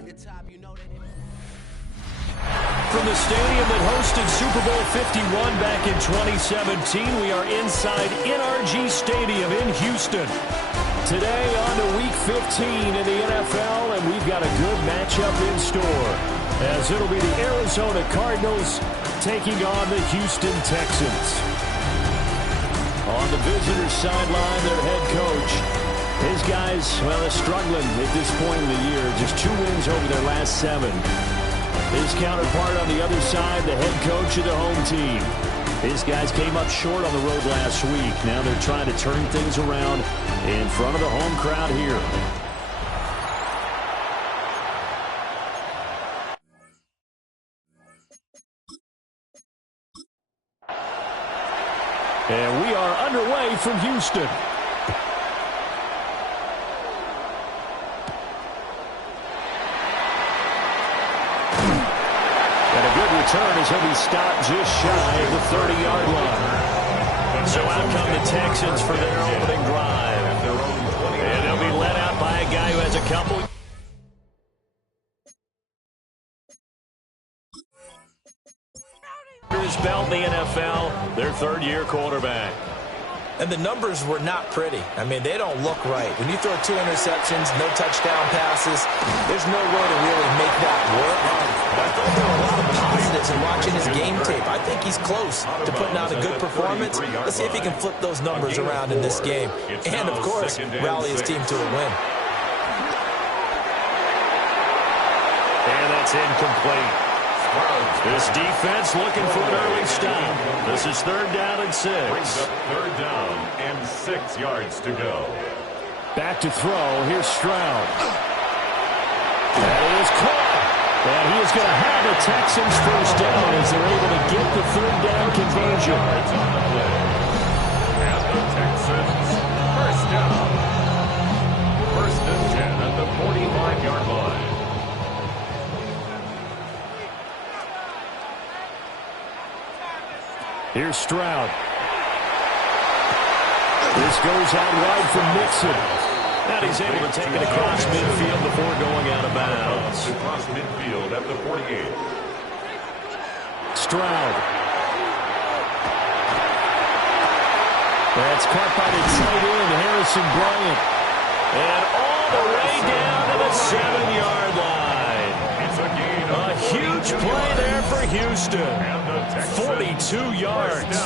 At the top, you know that it... From the stadium that hosted Super Bowl 51 back in 2017, we are inside NRG Stadium in Houston. Today on to Week 15 in the NFL, and we've got a good matchup in store, as it'll be the Arizona Cardinals taking on the Houston Texans. On the visitors' sideline, their head coach. His guys, well, they're struggling at this point in the year. Just 2 wins over their last 7. His counterpart on the other side, the head coach of the home team. His guys came up short on the road last week. Now they're trying to turn things around in front of the home crowd here. And we are underway from Houston. And a good return as he'll be stopped just shy of the 30-yard line. So out come the Texans for their opening drive. And they'll be led out by a guy who has a couple. His belt in the NFL, their third-year quarterback. And the numbers were not pretty. I mean, they don't look right. When you throw 2 interceptions, no touchdown passes, there's no way to really make that work. But I thought there were a lot of positives in watching his game tape. I think he's close to putting out a good performance. Let's see if he can flip those numbers around in this game. And, of course, rally his team to a win. And that's incomplete. This defense looking for an early stop. This is 3rd down and 6. 3rd down and 6 yards to go. Back to throw. Here's Stroud. That is caught. And he is going to have the Texans first down as they're able to get the 3rd down conversion. It's on the play. And the Texans first down. 1st and 10 at the 45-yard line. Here's Stroud. This goes out wide for Mixon. And he's able to take it across midfield before going out of bounds. Across midfield at the 48. Stroud. That's caught by the tight end, Harrison Bryant. And all the way down to the 7-yard line. A huge play there for Houston. 42 yards.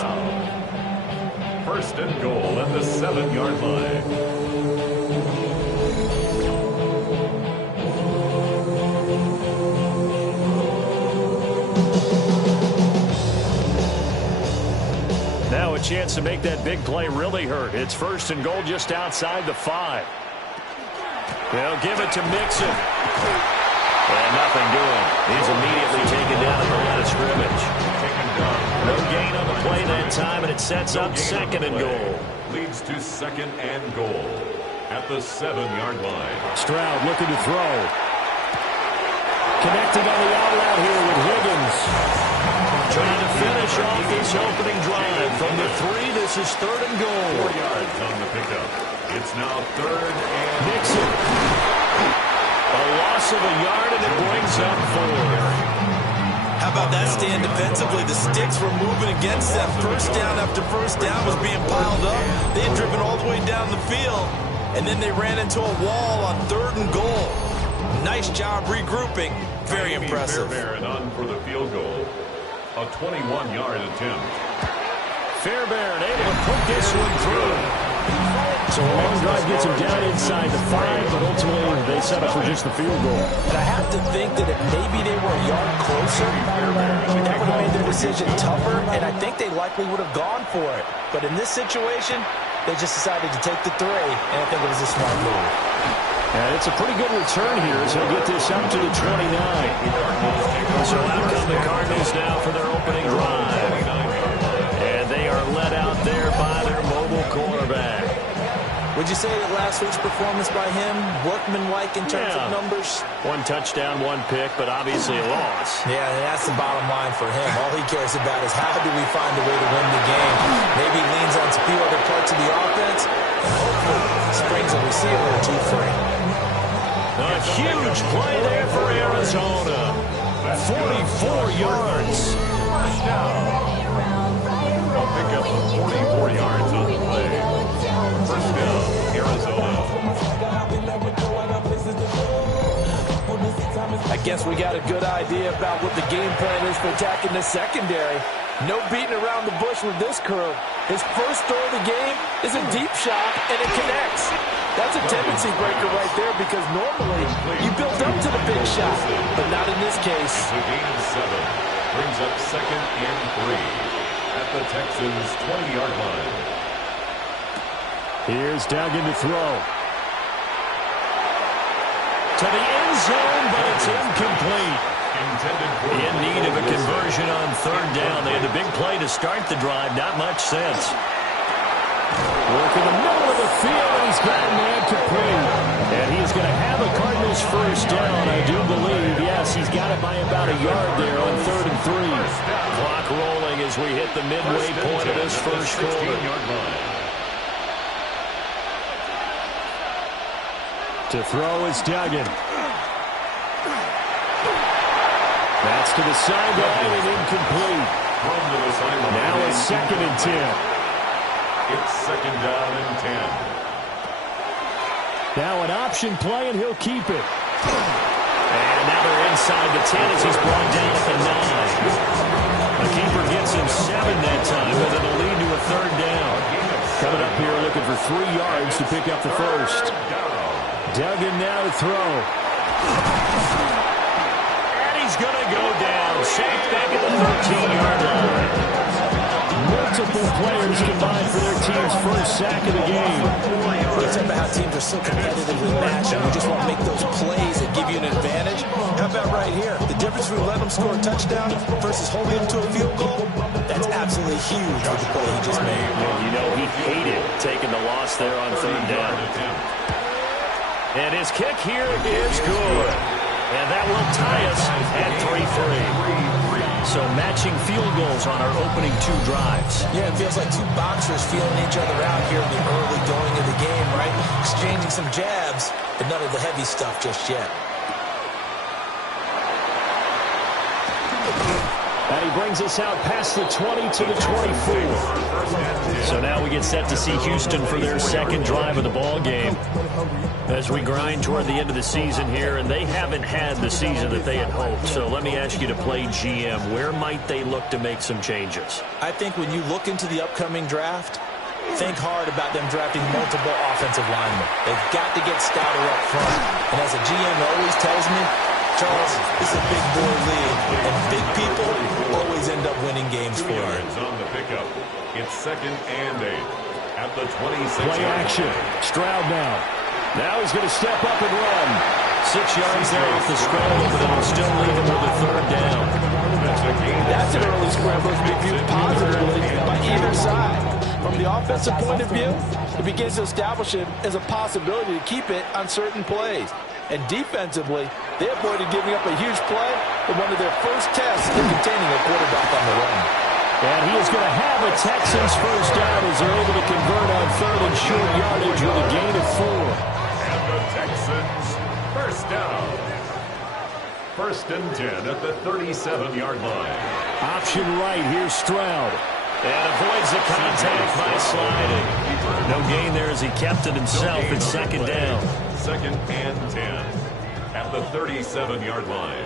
1st and goal at the 7-yard line. Now a chance to make that big play really hurt. It's 1st and goal just outside the 5. They'll give it to Mixon. And nothing doing. He's immediately taken down at the line of scrimmage. No gain on the play that time, and it sets up 2nd and goal. Leads to 2nd and goal at the 7-yard line. Stroud looking to throw. Connecting on the out route here with Higgins. Trying to finish off this opening drive. From the 3, this is 3rd and goal. 4 yards on the pickup. It's now 3rd and Nixon. A loss of a yard, and it brings up 4. How about that stand defensively? The sticks were moving against them. First down after first down was being piled up. They had driven all the way down the field, and then they ran into a wall on 3rd and goal. Nice job regrouping. Very impressive. Fairbairn on for the field goal. A 21-yard attempt. Fairbairn able to put this one through. So a long drive gets him down inside the 5, but ultimately they settle for just the field goal. But I have to think that if maybe they were a yard closer, that would have made the decision tougher, and I think they likely would have gone for it. But in this situation, they just decided to take the 3, and I think it was a smart move. And it's a pretty good return here as they get this up to the 29. So out come the Cardinals now for their opening drive. And they are led out there by their mobile quarterback. Would you say that last week's performance by him, workmanlike in terms of numbers? 1 touchdown, 1 pick, but obviously a loss. Yeah, and that's the bottom line for him. All he cares about is how do we find a way to win the game. Maybe leans on a few other parts of the offense, and hopefully springs a receiver or 2 free. A huge play there for Arizona. 44 yards. First down. They'll pick up 44 yards on the play. First down, Arizona. I guess we got a good idea about what the game plan is for attacking the secondary. No beating around the bush with this crew. His first throw of the game is a deep shot, and it connects. That's a tendency breaker right there because normally you build up to the big shot, but not in this case. The gain of 7 brings up 2nd and 3 at the Texans' 20-yard line. Here's Duggan to throw. To the end zone, but it's incomplete. In need of a conversion on 3rd down. They had the big play to start the drive. Not much sense. Work in the middle of the field, and he's got a man complete. And he's going to have a Cardinals first down, I do believe. Yes, he's got it by about a yard there on 3rd and 3. Clock rolling as we hit the midway point of this first quarter. To throw is Duggan. That's to the sideline and incomplete. Now it's 2nd and 10. It's 2nd down and 10. Now an option play, and he'll keep it. And now they're inside the 10 as he's brought down at the 9. The keeper gets him 7 that time, but it'll lead to a 3rd down. Coming up here looking for 3 yards to pick up the first. Duggan now to throw. And he's going to go down. Sacked back at the 13-yard line. Multiple players combined for their team's first sack of the game. We talk about how teams are so competitively matched, and we just want to make those plays that give you an advantage. How about right here? The difference between letting them score a touchdown versus holding them to a field goal, that's absolutely huge with the play he just made. And you know he hated taking the loss there on 3rd down. And his kick here is good. And that will tie us at 3-3. So matching field goals on our opening 2 drives. Yeah, it feels like 2 boxers feeling each other out here in the early going of the game, right? Exchanging some jabs, but none of the heavy stuff just yet. And he brings us out past the 20 to the 24. So now we get set to see Houston for their 2nd drive of the ball game. As we grind toward the end of the season here, and they haven't had the season that they had hoped. So let me ask you to play GM. Where might they look to make some changes? I think when you look into the upcoming draft, think hard about them drafting multiple offensive linemen. They've got to get stouter up front. And as a GM always tells me, Charles, this is a big boy league, and big people always end up winning games for you. On the pickup. It's 2nd and 8 at the 26. Play action. Stroud now. Now he's going to step up and run. 6 yards there off the scramble, but it'll still leave him with a 3rd down. That's an early scramble to be viewed positively by either side. From the offensive point of view, it begins to establish it as a possibility to keep it on certain plays. And defensively, they avoided giving up a huge play in one of their first tests in containing a quarterback on the run. And he is going to have a Texans first down as they're able to convert on 3rd and short yardage with a gain of 4. And the Texans first down. 1st and 10 at the 37-yard line. Option right, here's Stroud. And avoids the contact by sliding. No gain there as he kept it himself. It's 2nd down. 2nd and 10 at the 37-yard line.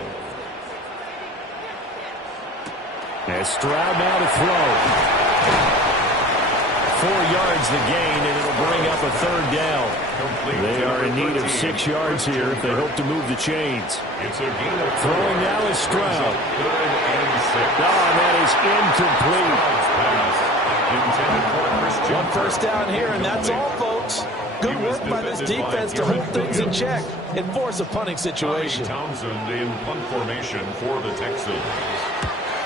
And Stroud now to throw. 4 yards the gain, and it'll bring up a 3rd down. They are in need of 6 yards here if they hope to move the chains. It's a gain of 4. Throwing now is Stroud. And that is incomplete. One first down here, and that's all, folks. Good work by this defense to hold things in check and force a punting situation. Townsend in punt formation for the Texans.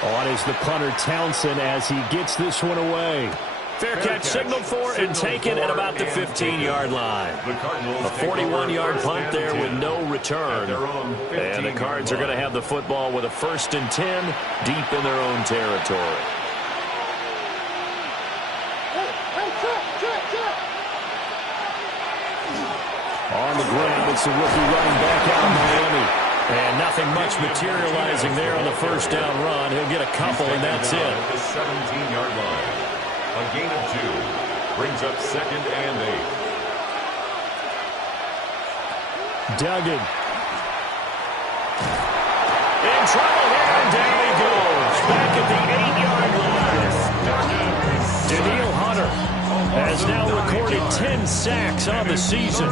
On is the punter Townsend as he gets this one away. Fair catch signaled for and taken at about the 15-yard line. A 41-yard punt there with no return. And the Cards are going to have the football with a 1st and 10 deep in their own territory. On the ground, it's the rookie running back out of Miami. And nothing much materializing there on the first down run. He'll get a couple, and that's it. The 17-yard line. A gain of 2. Brings up 2nd and 8. Duggan. In trouble here, and down he goes. Back at the 8-yard line. Daniil Hunter has now recorded 10 sacks on the season.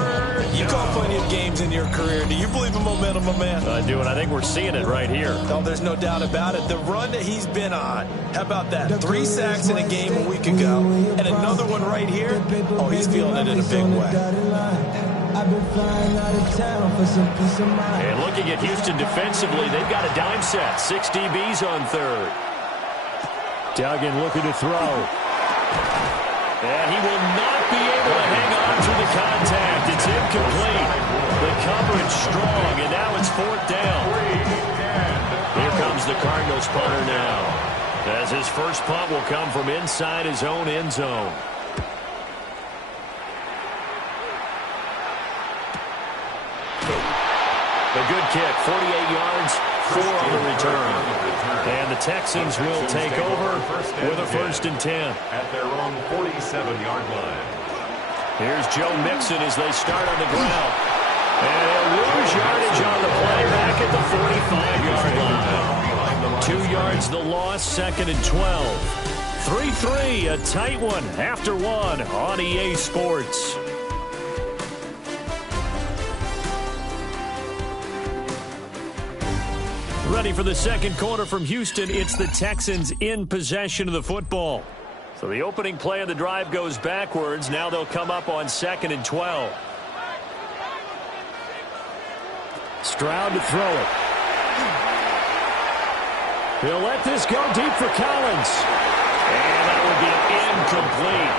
You call plenty of games in your career. Do you believe in momentum, my man? I do, and I think we're seeing it right here. Oh, there's no doubt about it. The run that he's been on. How about that? 3 sacks in a game a week ago, and another one right here. Oh, he's feeling it in a big way. And looking at Houston defensively, they've got a dime set. 6 DBs on third. Duggan looking to throw. And he will not be able to hang on through the contact. It's incomplete. The coverage strong, and now it's 4th down. Here comes the Cardinals punter now, as his first punt will come from inside his own end zone. A good kick, 48 yards, 4 on the return. And the Texans will take over with a 1st and 10. At their own 47-yard line. Here's Joe Mixon as they start on the ground. And he'll lose yardage on the play back at the 45-yard line. 2 yards the loss, 2nd and 12. 3-3, a tight one after 1 on EA Sports. Ready for the second quarter from Houston. It's the Texans in possession of the football. So the opening play of the drive goes backwards. Now they'll come up on 2nd and 12. Stroud to throw it. He'll let this go deep for Collins. And that will be incomplete.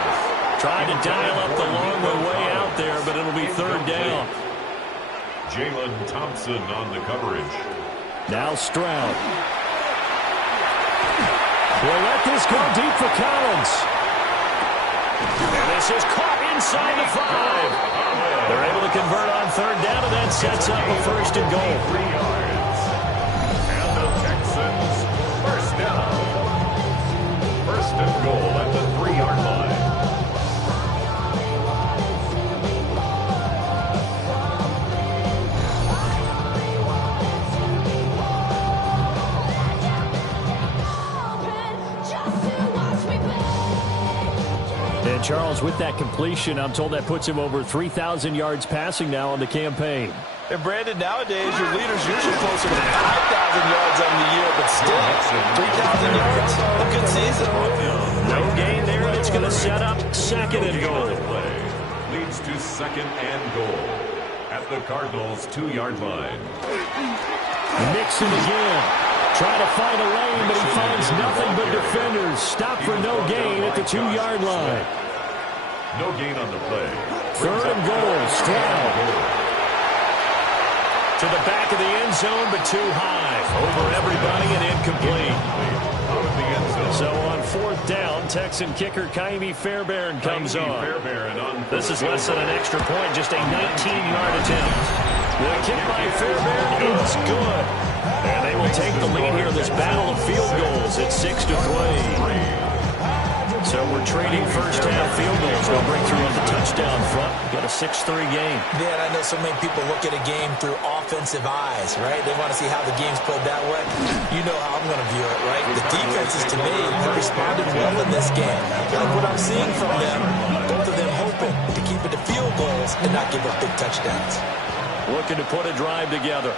Trying to dial up the long way out there, but it'll be 3rd down. Jalen Thompson on the coverage. Now Stroud. He'll let this go deep for Collins. And this is caught inside the 5. They're able to convert on 3rd down, and that sets up a 1st and goal. 3 yards. And the Texans, 1st down. 1st and goal at the 3-yard line. And Charles, with that completion, I'm told that puts him over 3,000 yards passing now on the campaign. And Brandon, nowadays, your leader's usually closer to 5,000 yards on the year, but still, 3,000 yards, a good season. No gain there, and it's going to set up 2nd and goal. Leads to 2nd and goal at the Cardinals' 2-yard line. Mixon again. Trying to find a lane, but he finds nothing but defenders. Stop for no gain at the 2-yard line. No gain on the play. 3rd and goal, Stroud. To the back of the end zone, but too high. Over everybody and incomplete. Out of the end zone. So on 4th down, Texan kicker Kaimi Fairbairn comes on. This is less than an extra point, just a 19-yard attempt. The kick by Fairbairn is good. And they will take the lead here in this battle of field goals at 6-3. So we're trading first half field goals. No breakthrough on the touchdown front. Got a 6-3 game. Man, I know so many people look at a game through offensive eyes, right? They want to see how the game's played that way. You know how I'm going to view it, right? The defenses, to me, have responded well in this game. Like what I'm seeing from them, both of them hoping to keep it to field goals and not give up big touchdowns. Looking to put a drive together.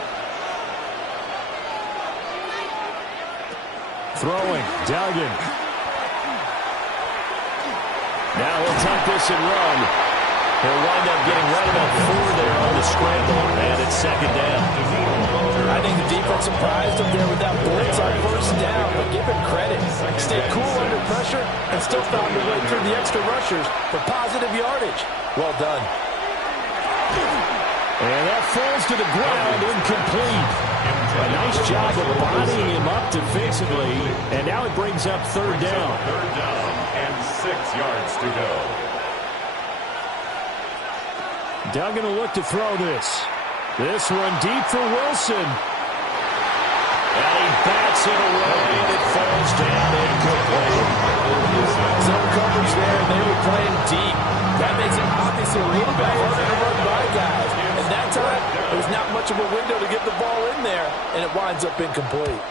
Throwing, Duggan. Now he'll take this and run. He'll wind up getting right about 4 there on the scramble, and it's 2nd down. I think the defense surprised him there with that blitz on 1st down, but give him credit. Stayed cool under pressure and still found a way through the extra rushers for positive yardage. Well done. And that falls to the ground, incomplete. A nice job of bodying him up defensively, and now it brings up 3rd down. 3rd down and 6 yards to go. Doug going to look to throw this. This one deep for Wilson. And he bats it away, and it falls down incomplete. Zone coverage there, and they were playing deep. That makes it obviously a little bit harder to run by guys. And that time, there's not much of a window to get the ball in there, and it winds up incomplete.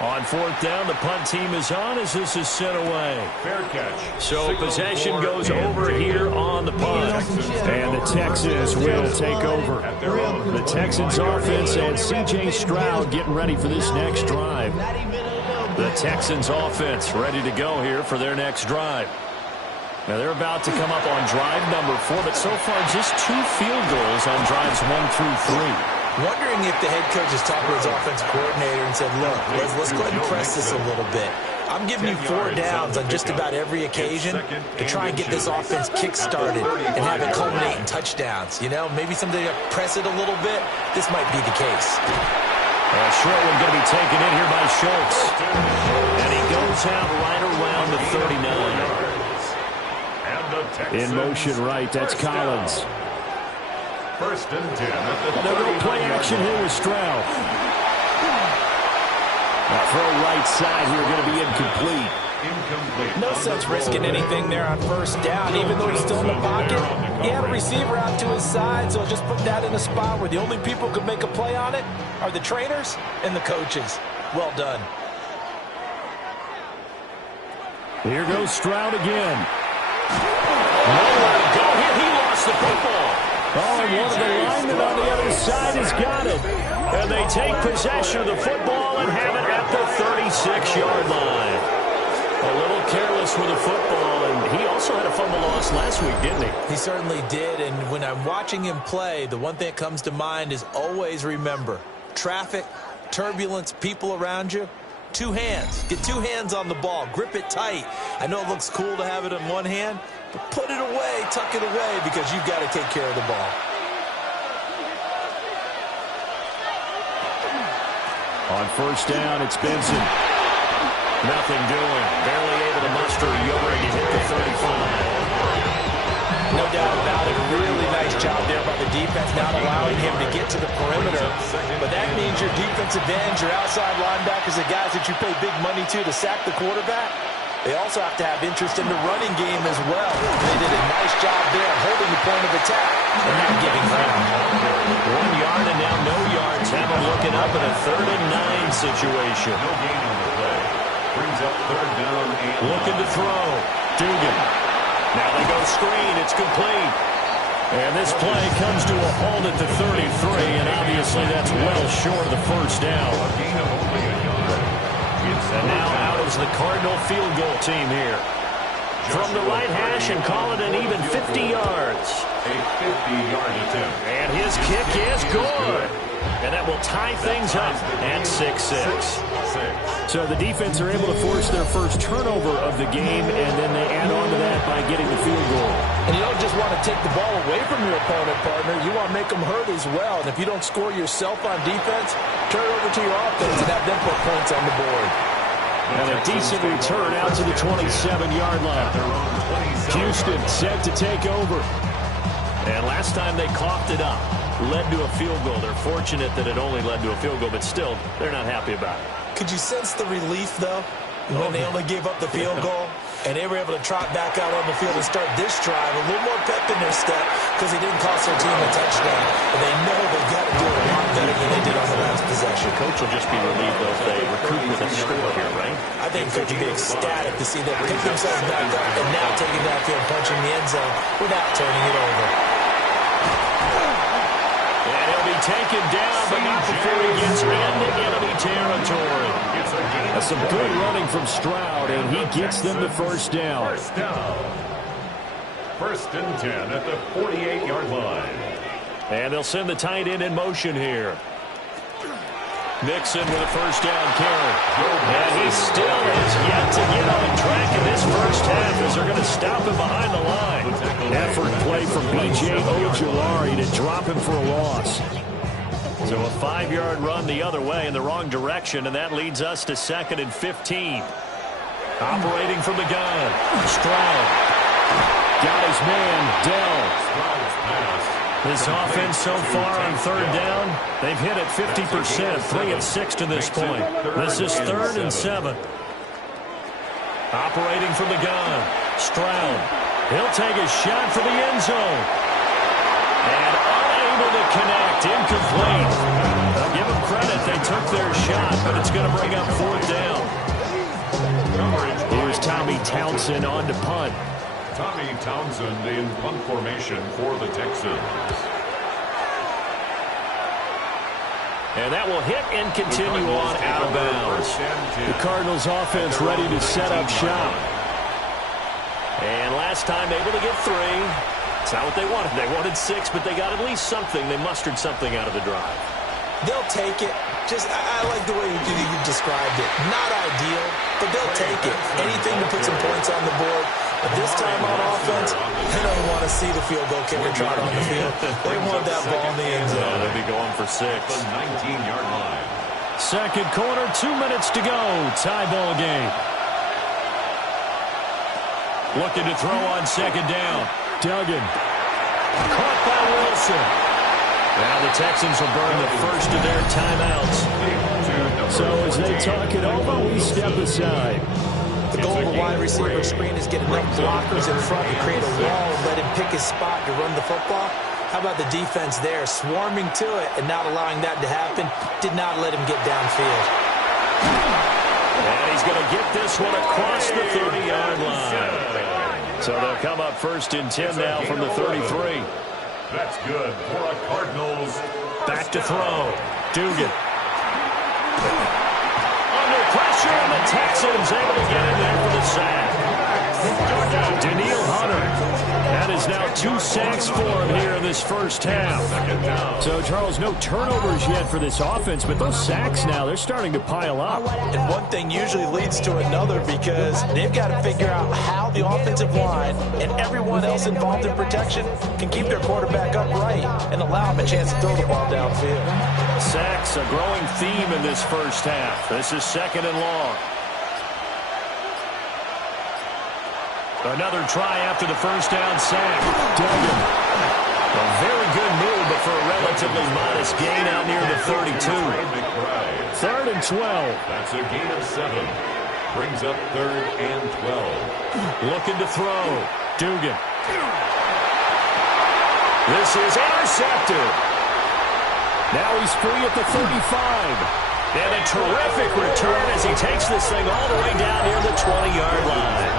On fourth down, the punt team is on as this is sent away. Fair catch. So possession goes over here on the punt. And the Texans will take over. The Texans offense and C.J. Stroud getting ready for this next drive. The Texans offense ready to go here for their next drive. Now they're about to come up on drive number 4, but so far just 2 field goals on drives 1 through 3. Wondering if the head coach has talked to his offensive coordinator and said, look, let's go ahead and press this a little bit. I'm giving you 4 downs on just about every occasion to try and get this offense kick-started and have it culminate in touchdowns. You know, maybe somebody to press it a little bit. This might be the case. Short one going to be taken in here by Schultz. And he goes out right around the 39. In motion right, that's Collins. First and 10 at the They're going to play action here with Stroud. Now throw right side here, going to be incomplete. No sense risking anything there on first down, even though he's still in the pocket. He had a receiver out to his side, so just put that in a spot where the only people who could make a play on it are the trainers and the coaches. Well done. Here goes Stroud again. Nowhere to go here. He lost the football. Oh, and one of the linemen on the other side has got it. And they take possession of the football and have it at the 36-yard line. A little careless with the football, and he also had a fumble loss last week, didn't he? He certainly did, and when I'm watching him play, the one thing that comes to mind is always remember, traffic, turbulence, people around you, 2 hands. Get 2 hands on the ball. Grip it tight. I know it looks cool to have it in one hand, but put it away, tuck it away, because you've got to take care of the ball. On first down, it's Benson. Nothing doing. Barely able to muster a yard to hit the 35. No doubt about it. A really nice job there by the defense, not allowing him to get to the perimeter. But that means your defensive ends, your outside linebackers, the guys that you pay big money to sack the quarterback, they also have to have interest in the running game as well. They did a nice job there holding the point of attack and not giving ground. 1 yard and now no yards. Have them looking up in a 3rd and 9 situation. No gain on the play. Brings up 3rd down and looking to throw. Dugan. Now they go screen. It's complete. And this play comes to a halt at the 33, and obviously that's well short of the first down. And now out is the Cardinal field goal team here. From the right hash and call it an even 50 yards. A 50-yard attempt. And his kick is good. And that will tie things up at 6-6. So the defense are able to force their first turnover of the game, and then they add on to that by getting the field goal. And you don't just want to take the ball away from your opponent, partner. You want to make them hurt as well. And if you don't score yourself on defense, turn it over to your offense and have them put points on the board. And a decent return out to the 27-yard line. Houston set to take over. And last time they coughed it up, led to a field goal. They're fortunate that it only led to a field goal, but still, they're not happy about it. Could you sense the relief, though, when they only gave up the field goal? And they were able to trot back out on the field and start this drive. A little more pep in their step because they didn't cost their team a touchdown. But they know they've got to do it a lot better than they did on the last possession. Coach will just be relieved, though, if they recoup with a score here, right? I think Coach will be ecstatic to see them pick themselves back up and now taking that field, punching the end zone without turning it over. And he'll be taken down, but not before he gets into enemy territory. That's some good running from Stroud, and he gets them the first down. First down. 1st and 10 at the 48-yard line. And they'll send the tight end in motion here. Nixon with a first down carry. And he still has yet to get on track in this first half as they're going to stop him behind the line. Effort play from B.J. Ojulari to drop him for a loss. So a 5-yard run the other way in the wrong direction, and that leads us to 2nd and 15. Operating from the gun, Stroud. Got his man, Dell. This offense so far on third down, they've hit it 50%, 3 of 6 to this point. This is 3rd and 7. Operating from the gun, Stroud. He'll take a shot for the end zone. And unable to connect, incomplete. I'll give them credit, they took their shot, but it's going to bring up 4th down. Here's Tommy Townsend on to punt. Tommy Townsend in punt formation for the Texans. And that will hit and continue on out of bounds. The Cardinals offense ready to set up shop. And last time able to get 3. It's not what they wanted. They wanted 6, but they got at least something. They mustered something out of the drive. They'll take it. I like the way you described it. Not ideal, but they'll take it. Anything to put some points on the board. But this time on offense, they don't want to see the field goal kicker trot on the field. They want that ball in the end zone. They'll be going for 6. The 19-yard line. Second quarter, 2 minutes to go. Tie ball game. Looking to throw on second down. Duggan. Caught by Wilson. Now the Texans will burn the first of their timeouts. So as they talk it over, we step aside. The goal of a wide receiver screen is get enough blockers in front to create a wall and let him pick his spot to run the football. How about the defense there, swarming to it and not allowing that to happen? Did not let him get downfield. And he's going to get this one across the 30-yard line. So they'll come up 1st and 10 now from the 33. That's good for a Cardinals. Back to throw. Dugan. Under pressure, and the Texans able to get in there for the sack. Daniil Hunter. That is now 2 sacks for him here in this first half. So, Charles, no turnovers yet for this offense, but those sacks now, they're starting to pile up. And one thing usually leads to another because they've got to figure out how the offensive line and everyone else involved in protection can keep their quarterback upright and allow him a chance to throw the ball downfield. Sacks, a growing theme in this first half. This is 2nd and long. Another try after the first down sack. Duggan. A very good move, but for a relatively modest gain out near the 32. 3rd and 12. That's a gain of 7. Brings up 3rd and 12. Looking to throw. Dugan. This is intercepted. Now he's free at the 35. And a terrific return as he takes this thing all the way down near the 20-yard line.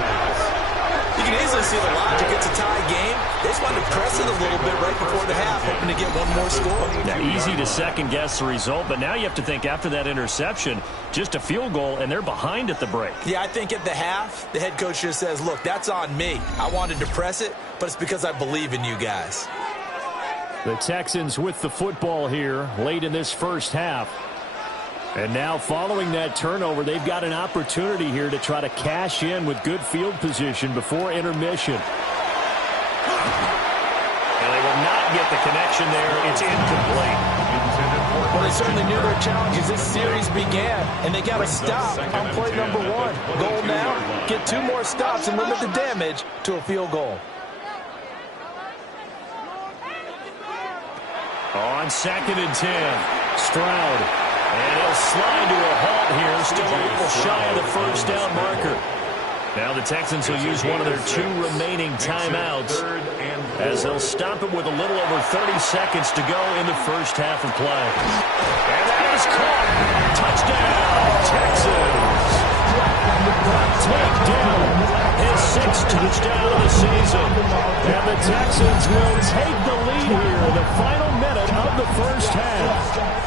You can easily see the logic. It's a tie game. They just wanted to press it a little bit right before the half, hoping to get one more score. Now, easy to second-guess the result, but now you have to think after that interception, just a field goal, and they're behind at the break. Yeah, I think at the half, the head coach just says, look, that's on me. I wanted to press it, but it's because I believe in you guys. The Texans with the football here late in this first half. And now following that turnover, they've got an opportunity here to try to cash in with good field position before intermission. And they will not get the connection there. It's incomplete. Well, they certainly knew their challenge as this series began, and they got to stop on play number 1. Goal now, get 2 more stops and limit the damage to a field goal. On 2nd and 10, Stroud. And he'll slide to a halt here, still a little shy of the first down marker. Now the Texans will use one of their 2 remaining timeouts as they'll stop it with a little over 30 seconds to go in the first half of play. And that is caught. Touchdown, Texans. Takedown. His 6th touchdown of the season. And the Texans will take the lead here in the final minute of the first half.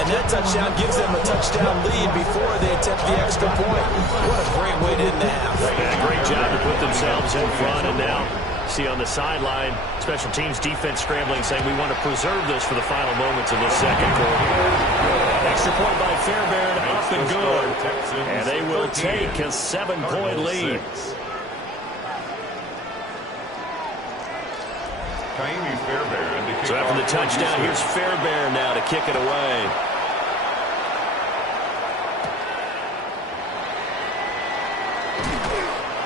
And that touchdown gives them a touchdown lead before they attempt the extra point. What a great way to end the half. Yeah, great job to put themselves in front. And now, see on the sideline, special teams defense scrambling, saying we want to preserve this for the final moments of this second quarter. Extra point by Fairbairn, up and good. And they will take a 7-point lead. So after the touchdown, here's Fairbairn now to kick it away.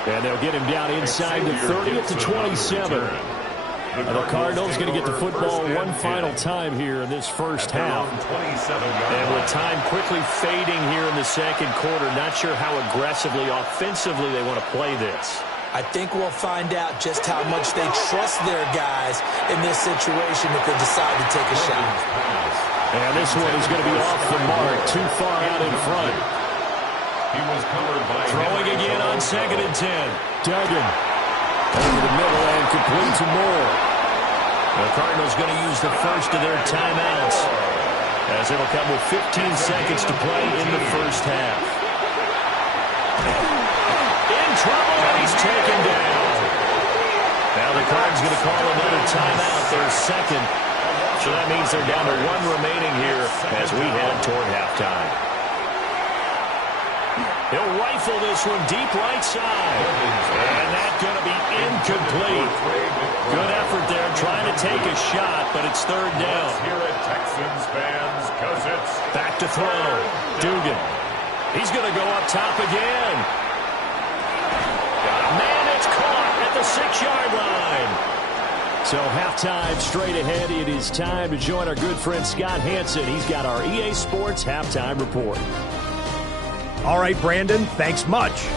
And they'll get him down inside the 30 to 27. The Cardinals going to get the football one final time here in this first half. And with time quickly fading here in the second quarter, not sure how aggressively, offensively they want to play this. I think we'll find out just how much they trust their guys in this situation if they decide to take a shot. And this one is going to be off the mark, too far out in front. He was covered by throwing again on 2nd and 10. Duggan over the middle and complete to Moore. The Cardinals going to use the first of their timeouts as it'll come with 15 seconds to play in the first half. In trouble, and he's taken down. Now the Cards going to call another timeout, their second. So that means they're down to one remaining here as we head toward halftime. He'll rifle this one deep right side. And that's going to be incomplete. Good effort there trying to take a shot, but it's third down. Here at Texans fans, because it's back to throw. Dugan. He's going to go up top again. Man, it's caught at the 6-yard line. So halftime straight ahead. It is time to join our good friend Scott Hansen. He's got our EA Sports halftime report. All right, Brandon, thanks much.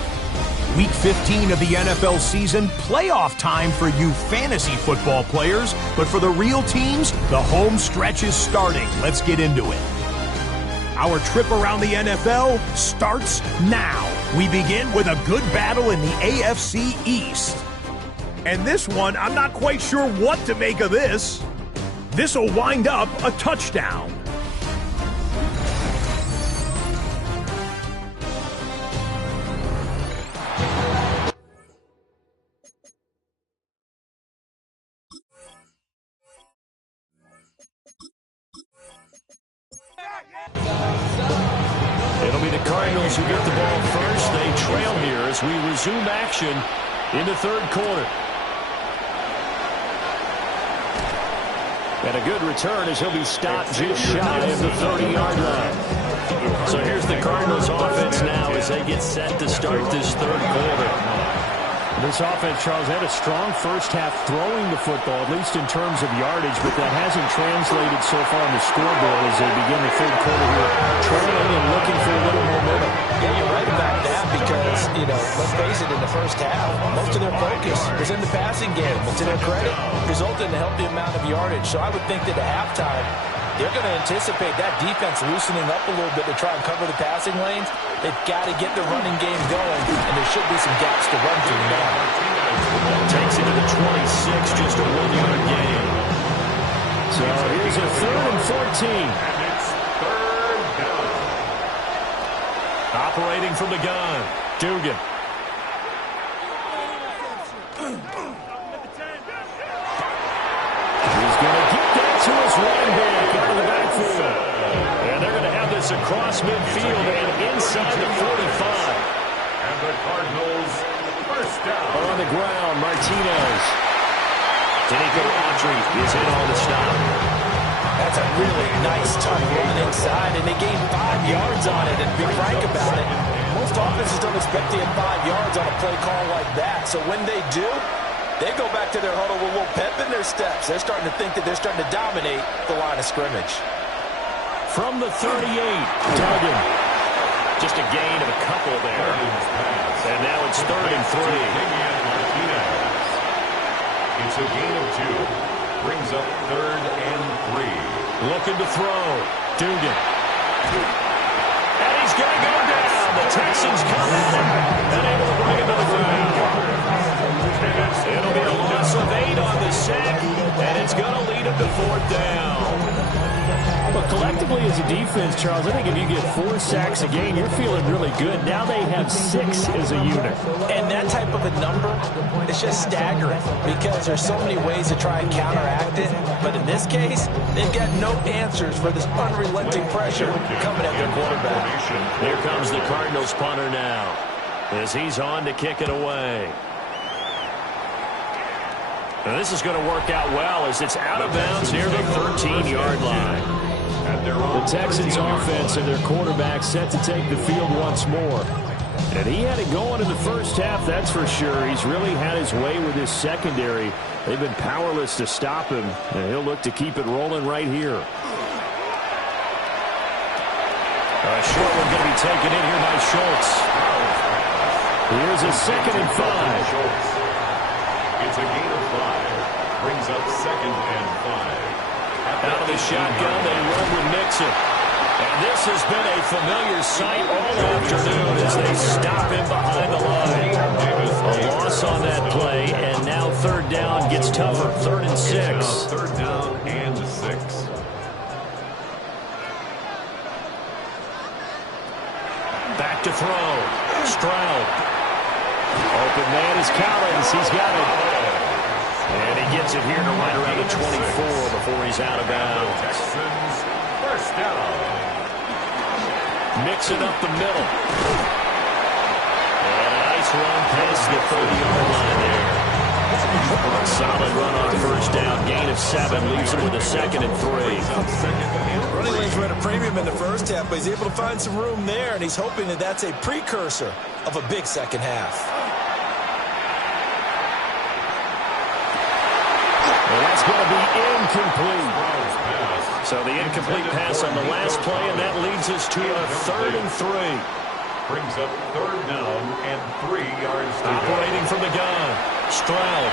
Week 15 of the NFL season, playoff time for you fantasy football players, but for the real teams, the home stretch is starting. Let's get into it. Our trip around the NFL starts now. We begin with a good battle in the AFC East. And this one, I'm not quite sure what to make of this. This will wind up a touchdown. It'll be the Cardinals who get the ball first. They trail here as we resume action in the third quarter. And a good return as he'll be stopped just shy of the 30-yard line. So here's the Cardinals offense now as they get set to start this third quarter. This offense, Charles, had a strong first half throwing the football, at least in terms of yardage, but that hasn't translated so far on the scoreboard as they begin the third quarter here, trailing and looking for a little momentum. Yeah, you're right about that because, let's face it, in the first half, most of their focus was in the passing game. But to their credit, resulted in a healthy amount of yardage. So I would think that at halftime, they're going to anticipate that defense loosening up a little bit to try and cover the passing lanes. They've got to get the running game going, and there should be some gaps to run through now. Takes it to the 26, just a 1-yard gain. So here's a 3rd and 14. And it's third down. Operating from the gun, Dugan. He's going to get that to his running back out of the backfield. And they're going to have this across midfield and inside the 45. And the Cardinals first down. On the ground, Martinez. Danico Autry is in on the stop. That's a really nice, tough run inside, and they gained 5 yards on it. And to be frank about it, most offenses don't expect to get 5 yards on a play call like that. So when they do, they go back to their huddle with a little pep in their steps. They're starting to think that they're starting to dominate the line of scrimmage. From the 38, Duggan. Just a gain of a couple there. And now it's 3rd and 3. It's a gain of 2. Brings up 3rd and 3. Looking to throw. Dugan. And he's going to go down. The Texans come in and able to bring him to the ground. It'll be a loss of 8 on the sack, and it's going to lead him to 4th down. But collectively as a defense, Charles, I think if you get 4 sacks a game, you're feeling really good. Now they have 6 as a unit. And that type of a number is just staggering because there's so many ways to try and counteract it. But in this case, they've got no answers for this unrelenting pressure coming at their quarterback. Here comes the Cardinals punter now as he's on to kick it away. Now this is going to work out well as it's out of bounds near the 13-yard line. The Texans offense and their quarterback set to take the field once more. And he had it going in the first half, that's for sure. He's really had his way with his secondary. They've been powerless to stop him, and he'll look to keep it rolling right here. A short one going to be taken in here by Schultz. Here's a 2nd and 5. It's a gain of 5. Brings up 2nd and 5. Out of the shotgun, they run with Mixon. And this has been a familiar sight all afternoon as they stop him behind the line. A loss on that play, and now 3rd down gets tougher. 3rd and 6. 3rd down and 6. Back to throw. Stroud. Open man is Collins. He's got it. And he gets it here to right around the 24 before he's out of bounds. Texans, 1st down. Mix it up the middle. And a nice run past the 30-yard line there. A solid run on 1st down. Gain of 7 leaves him with a 2nd and 3. Running lanes were at a premium in the first half, but he's able to find some room there, and he's hoping that that's a precursor of a big second half. And that's going to be incomplete. So the incomplete pass on the last play, and that leads us to a 3rd and 3. Brings up 3rd down and 3 yards to operating from the gun. Stroud.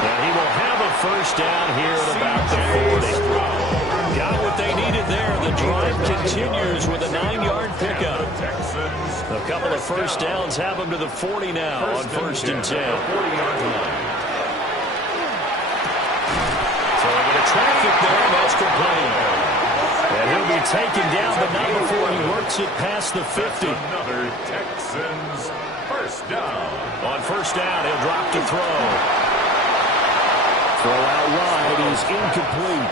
And he will have a 1st down here at about the 40. Got what they needed there. The drive continues with a 9-yard pickup. A couple of 1st downs have them to the 40 now on 1st and 10. 40-yard line. Traffic there, and that's complete. And he'll be taken down, but not before he works it past the 50. Another Texans 1st down. On 1st down, he'll drop to throw. Throw out wide is incomplete.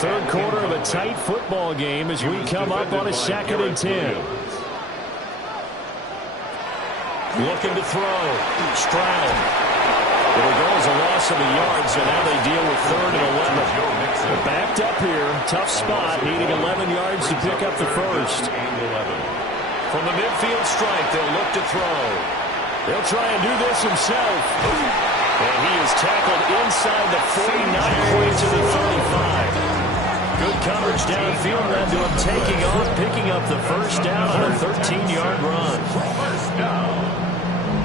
3rd quarter of a tight football game as we come up on a 2nd and 10. Looking to throw. Stroud. It'll go as a loss of the yards, and now they deal with 3rd and 11. They're backed up here. Tough spot, needing 11 yards to pick up the 1st. From the midfield stripe, they'll look to throw. They'll try and do this himself. And he is tackled inside the 49 point to the 35. Good coverage downfield led to him taking off, picking up the 1st down on a 13-yard run. 1st down.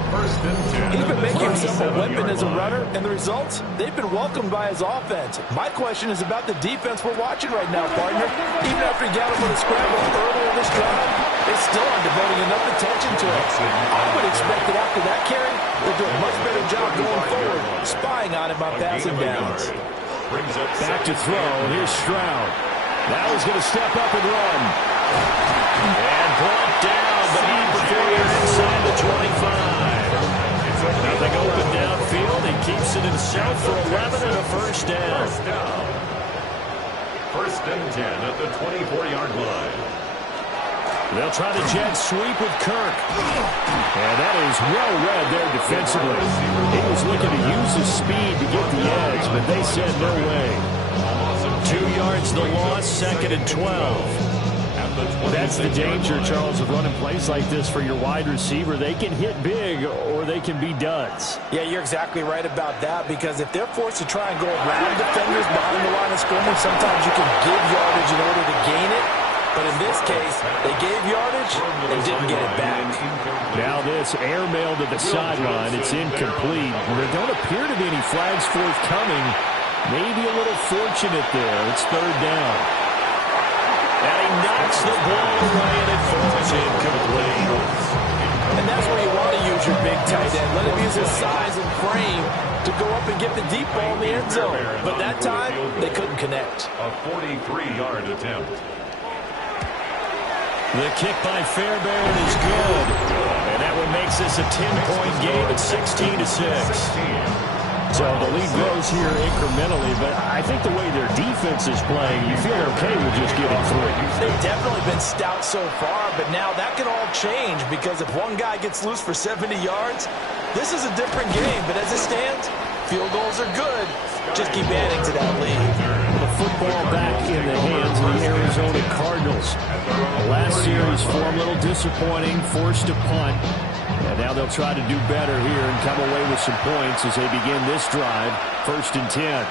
1st and 10. He's been making himself a weapon as a runner, and the results, they've been welcomed by his offense. My question is about the defense we're watching right now, partner. Even after he got him with a scramble earlier this drive, they still aren't devoting enough attention to it. I would expect that after that carry, they'll do a much better job going forward, spying on him on passing downs. Back to throw. Here's Stroud. Now he's going to step up and run. And brought down, but not before you're inside the 25. Nothing open downfield. He keeps it himself for 11 and a 1st down. 1st and 10 at the 24-yard line. They'll try the jet sweep with Kirk. And that is well read there defensively. He was looking to use his speed to get the edge, but they said no way. 2 yards the loss, 2nd and 12. That's the danger, Charles, of running plays like this for your wide receiver. They can hit big or they can be duds. Yeah, you're exactly right about that, because if they're forced to try and go around defenders behind the line of scrimmage, sometimes you can give yardage in order to gain it. But in this case, they gave yardage and didn't get it back. Now this airmail to the sideline. It's incomplete. There don't appear to be any flags forthcoming. Maybe a little fortunate there. It's 3rd down. And he knocks the ball away, and it falls incomplete. And that's where you want to use your big tight end. Let him use his size and frame to go up and get the deep ball in the end zone. But that time, they couldn't connect. A 43-yard attempt. The kick by Fairbairn is good. And that one makes this a 10-point game at 16-6. So the lead grows here incrementally, but I think the way their defense is playing, you feel okay with just getting 3. They've definitely been stout so far, but now that can all change, because if one guy gets loose for 70 yards, this is a different game. But as it stands, field goals are good. Just keep adding to that lead. The football back in the hands of the Arizona Cardinals. The last series for them a little disappointing, forced to punt. And now they'll try to do better here and come away with some points as they begin this drive, 1st and 10.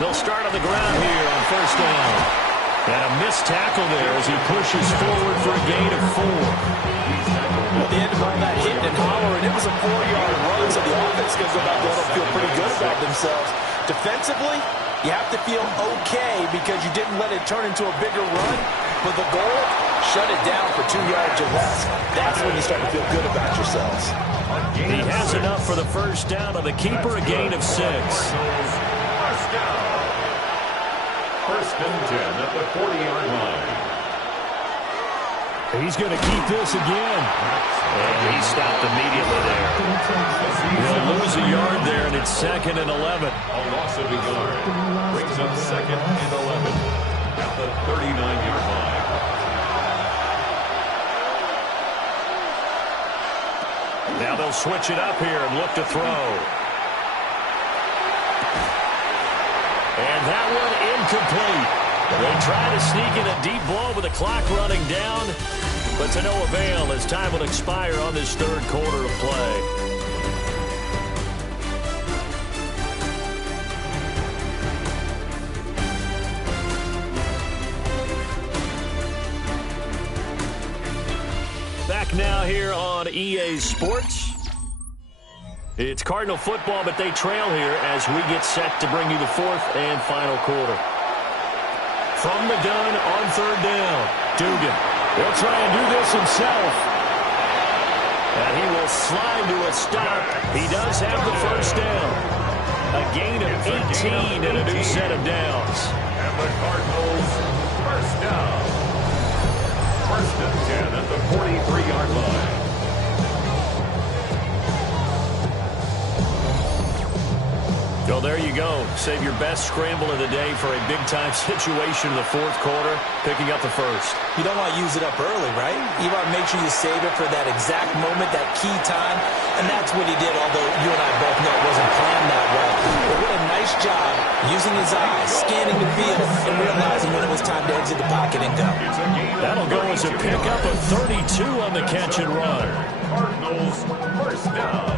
They'll start on the ground here on 1st down. And a missed tackle there as he pushes forward for a gain of 4. At the end of all that hitting and hollering, it was a 4-yard run, so the offense goes about to feel pretty good about themselves. Defensively, you have to feel okay because you didn't let it turn into a bigger run. But the goal, shut it down for 2 yards or less. That's when you start to feel good about yourselves. He has enough for the 1st down on the keeper, a gain of 6. 1st down. 1st and 10 at the 40-yard line. He's going to keep this again. And he stopped immediately there. He'll lose a yard there, and it's 2nd and 11. A loss of a yard. Brings up 2nd and 11 at the 39-yard line. Now they'll switch it up here and look to throw. And that one incomplete. They try to sneak in a deep ball with the clock running down, but to no avail as time will expire on this 3rd quarter of play. Back now here on EA Sports. It's Cardinal football, but they trail here as we get set to bring you the 4th and final quarter. From the gun on 3rd down, Dugan. He'll try and do this himself. And he will slide to a stop. He does have the 1st down. A gain of 18 and a new set of downs. And the Cardinals, 1st down. 1st and 10 at the 43-yard line. So there you go. Save your best scramble of the day for a big-time situation in the 4th quarter, picking up the 1st. You don't want to use it up early, right? You want to make sure you save it for that exact moment, that key time, and that's what he did, although you and I both know it wasn't planned that way. But what a nice job using his eyes, scanning the field, and realizing when it was time to exit the pocket and go. That'll go as a pickup of 32 on the catch and run. Cardinals, 1st down.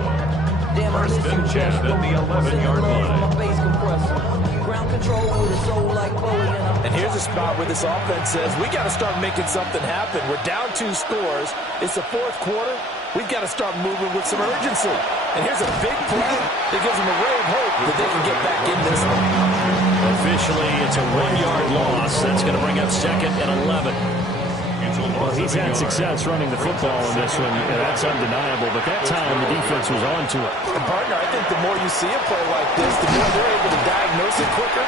1st and 10 at the 11-yard line. And here's a spot where this offense says, we got to start making something happen. We're down 2 scores. It's the 4th quarter. We've got to start moving with some urgency. And here's a big play that gives them a ray of hope that they can get back in this one. Officially, it's a 1-yard loss. That's going to bring up 2nd and 11. Well, he's had success running the football in this one, and that's undeniable. But that time, the defense was on to it. And, partner, I think the more you see a play like this, the more they're able to diagnose it quicker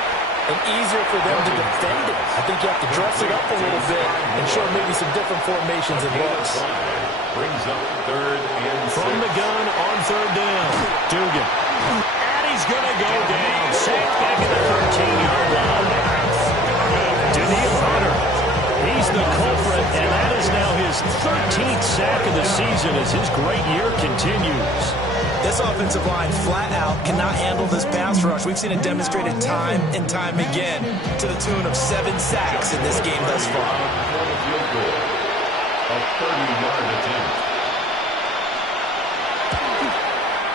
and easier for them to defend it. I think you have to dress it up a little bit and show maybe some different formations and looks. Brings up 3rd and 6. From the gun on 3rd down, Dugan. And he's going to go down. Sacked back at the 13-yard line. Daniil Hunter. He's the culprit, and that is now his 13th sack of the season as his great year continues. This offensive line flat out cannot handle this pass rush. We've seen it demonstrated time and time again to the tune of 7 sacks in this game thus far. A 30-yard attempt.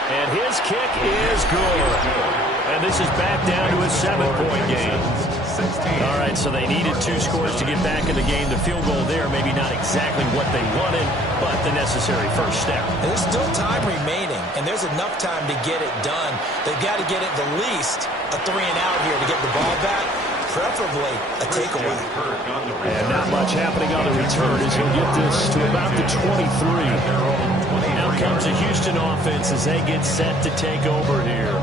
And his kick is good. And this is back down to a 7-point game. All right, so they needed 2 scores to get back in the game. The field goal there, maybe not exactly what they wanted, but the necessary first step. And there's still time remaining, and there's enough time to get it done. They've got to get it the least a 3-and-out here to get the ball back, preferably a takeaway. And not much happening on the return as he'll get this to about the 23. Now comes a Houston offense as they get set to take over here.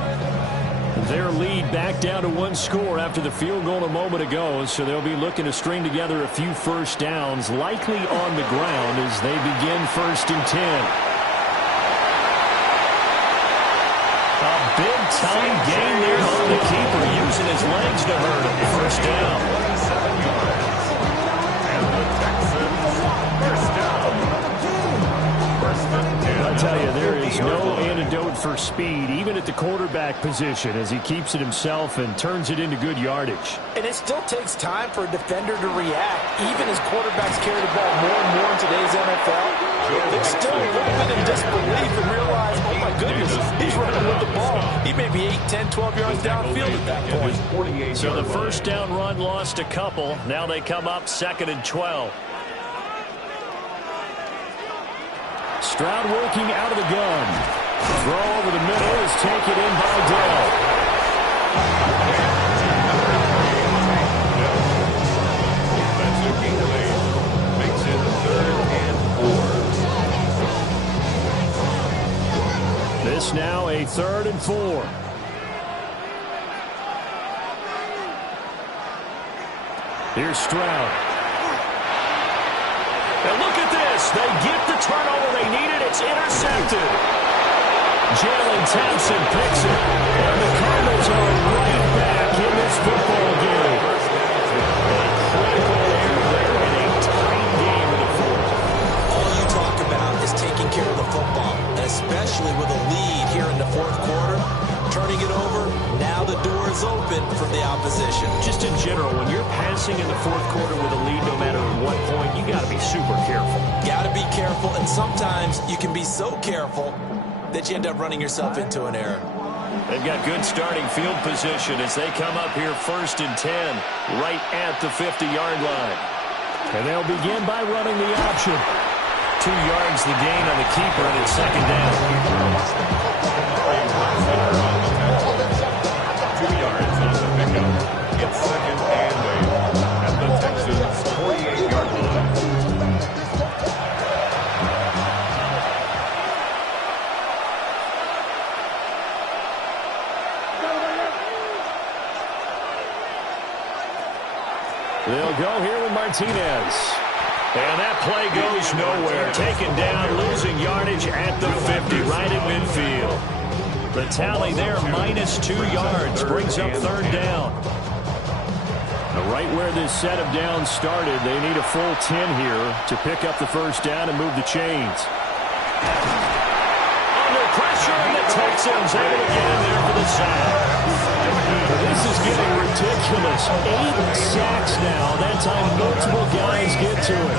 Their lead back down to 1 score after the field goal a moment ago, so they'll be looking to string together a few first downs, likely on the ground as they begin 1st and 10. A big-time gain there on the keeper, using his legs to hurt him. 1st down. 27 yards. And the Texans, 1st down. 1st and 10. I'll tell you, there is no antidote for speed, even at the quarterback position, as he keeps it himself and turns it into good yardage. And it still takes time for a defender to react. Even as quarterbacks carry the ball more and more in today's NFL, they're still a little bit in disbelief and realize, oh my goodness, he's running with the ball. He may be 8, 10, 12 yards downfield at that point. So the first down run lost a couple. Now they come up 2nd and 12. Stroud working out of the gun. Throw over the middle is taken in by Dell. Defensive gain of 8. Makes it 3rd and 4. This now a 3rd and 4. Here's Stroud. And look at this. They get the turnover they needed. It's intercepted. Jalen Thompson picks it. And the Cardinals are right back in this football game. Critical error there in a tight game in the 4th. All you talk about is taking care of the football, especially with a lead here in the 4th quarter. Turning it over, now the door is open for the opposition. Just in general, when you're passing in the 4th quarter with a lead, no matter at what point, you got to be super careful. Got to be careful, and sometimes you can be so careful that you end up running yourself into an error. They've got good starting field position as they come up here 1st and 10, right at the 50-yard line. And they'll begin by running the option. 2 yards the gain on the keeper, and it's 2nd down. 2 yards on the pickup. It's 2nd and 8 at the Texans' 48-yard line. They'll go here with Martinez. And that play goes nowhere. Taken down, losing yardage at the 50, right at midfield. The tally there, -2 yards, brings up 3rd down. Now, right where this set of downs started, they need a full 10 here to pick up the 1st down and move the chains. Under pressure, and the Texans able to get in there for the sack. This is getting ridiculous. 8 sacks now. That time, multiple guys get to it.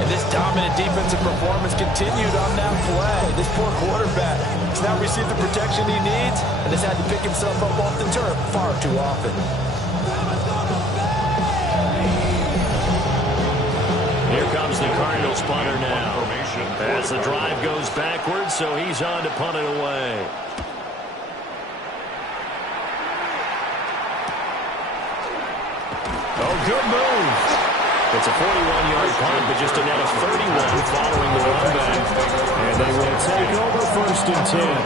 And this dominant defensive performance continued on that play. This poor quarterback has now received the protection he needs and has had to pick himself up off the turf far too often. Here comes the Cardinals punter now. As the drive goes backwards, so he's on to punt it away. Oh, good move. It's a 41-yard punt, but just a net of 31 following the run back. And they will take over 1st and 10.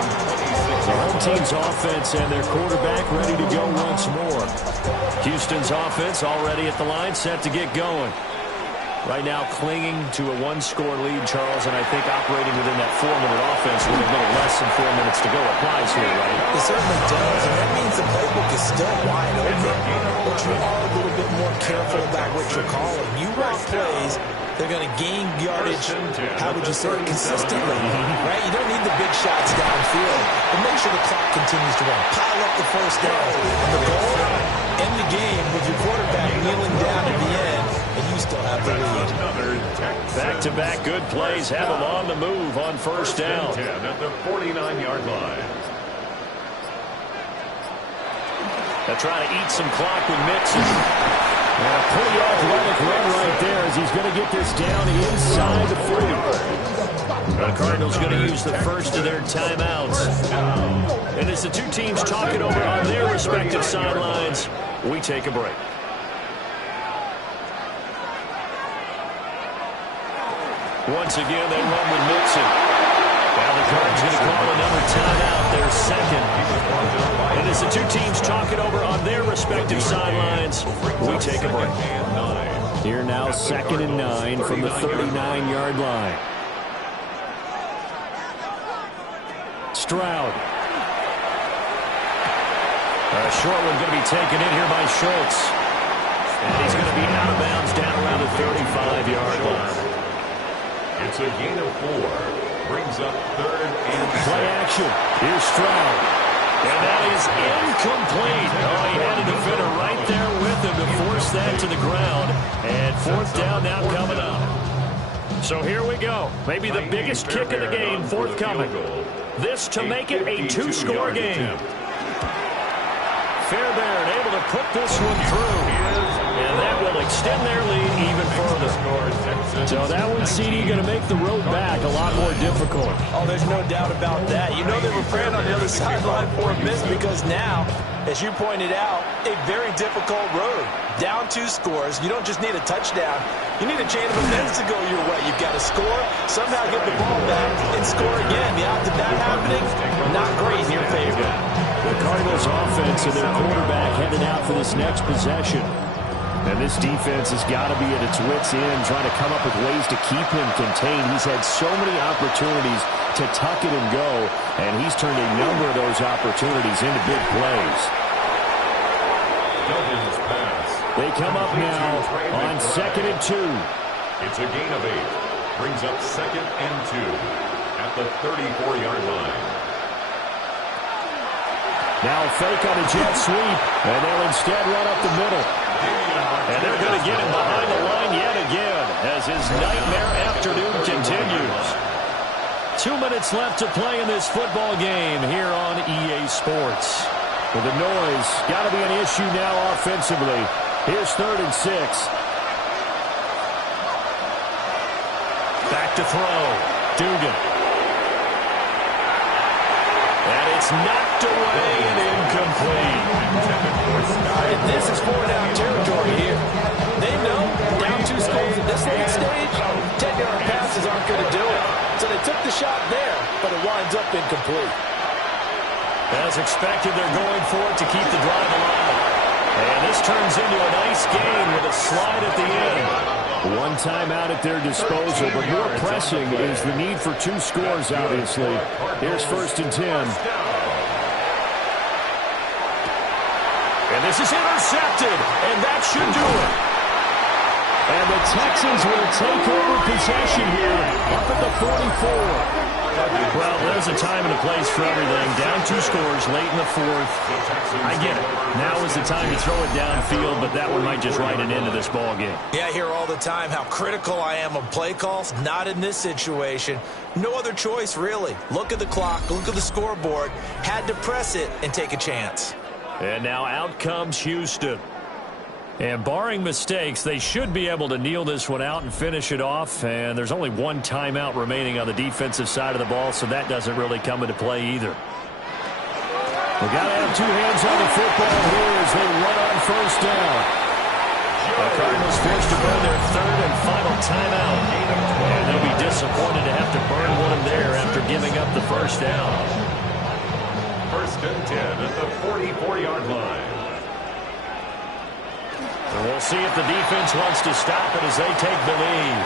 The home team's offense and their quarterback ready to go once more. Houston's offense already at the line, set to get going. Right now clinging to a 1-score lead, Charles, and I think operating within that 4-minute offense with a little less than 4 minutes to go applies here, right? It certainly does, and that means the playbook is still wide open, but you are a little bit more careful about what you're calling. You want plays, they're going to gain yardage, how would you say, consistently, right? You don't need the big shots downfield, but make sure the clock continues to run. Pile up the 1st down. And the goal, end the game with your quarterback kneeling down at the end, and you still have the lead. Back-to-back good plays have them on the move on 1st down. 10 at the 49-yard line. They're trying to eat some clock with Mixon. And a pretty athletic run right there as he's going to get this down inside the 40. The Cardinals going to use the first of their timeouts. And as the two teams talk it over on their respective sidelines, we take a break. Once again, they run with Mixon. Now the Cardinals going to call another timeout, their 2nd. And as the two teams talk it over on their respective sidelines, we take a break. Here now, 2nd and 9 from the 39-yard line. Stroud. A short one going to be taken in here by Schultz. And he's going to be out of bounds down around the 35-yard line. It's a gain of 4. Brings up 3rd and 6. Play action. Here's Stroud. And that is incomplete. Oh, he had a defender right there with him to force that to the ground. And 4th down now coming up. So here we go. Maybe the biggest kick of the game forthcoming. This to make it a 2-score game. Fairbairn able to put this one through. And that will extend their lead even further. So that one, CD, going to make the road back a lot more difficult. Oh, there's no doubt about that. You know they were praying on the other sideline for a miss because now, as you pointed out, a very difficult road. Down 2 scores. You don't just need a touchdown. You need a chain of events to go your way. You've got to score, somehow get the ball back, and score again. The odds of that happening, not great in your favor. The Cardinals offense and their quarterback headed out for this next possession. And this defense has got to be at its wits' end, trying to come up with ways to keep him contained. He's had so many opportunities to tuck it and go, and he's turned a number of those opportunities into big plays. They come up now on 2nd and 2. It's a gain of 8. Brings up 2nd and 2 at the 34-yard line. Now fake on a jet sweep, and they'll instead run up the middle. And they're going to get him behind the line yet again as his nightmare afternoon continues. 2 minutes left to play in this football game here on EA Sports. Well, the noise got to be an issue now offensively. Here's 3rd and 6. Back to throw. Dugan. And it's knocked away and incomplete. And this is 4-down territory here. They know down 2 scores at this late stage, 10-yard passes aren't going to do it. So they took the shot there, but it winds up incomplete. As expected, they're going for it to keep the drive alive. And this turns into a nice gain with a slide at the end. 1 timeout at their disposal, but more pressing is the need for 2 scores, obviously. Here's 1st and 10. And this is intercepted, and that should do it. And the Texans will take over possession here up at the 44. Well, there's a time and a place for everything. Down 2 scores late in the 4th. I get it. Now is the time to throw it downfield, but that one might just write an end to this ball game. Yeah, I hear all the time how critical I am of play calls. Not in this situation. No other choice, really. Look at the clock. Look at the scoreboard. Had to press it and take a chance. And now out comes Houston. And barring mistakes, they should be able to kneel this one out and finish it off. And there's only 1 timeout remaining on the defensive side of the ball, so that doesn't really come into play either. We've got to have 2 hands on the football here as they run on 1st down. The Cardinals forced to burn their 3rd and final timeout. And they'll be disappointed to have to burn one there after giving up the 1st down. 1st and 10 at the 44-yard line. And we'll see if the defense wants to stop it as they take the lead.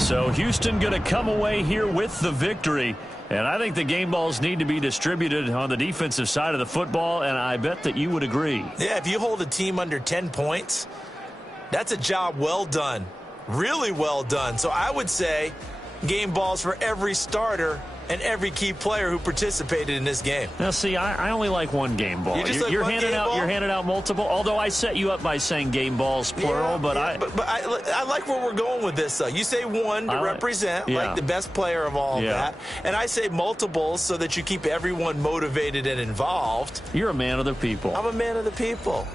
So Houston going to come away here with the victory. And I think the game balls need to be distributed on the defensive side of the football, and I bet that you would agree. Yeah, if you hold a team under 10 points, that's a job well done. Really well done. So I would say game balls for every starter and every key player who participated in this game. Now, see, I only like 1 game ball. You're handing out multiple. Although I set you up by saying game balls plural, but I like where we're going with this. Though you say 1 to represent like the best player of all that, and I say multiples so that you keep everyone motivated and involved. You're a man of the people. I'm a man of the people.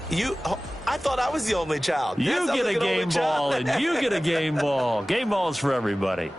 I thought I was the only child. You get a game ball, and you get a game ball. Game balls for everybody.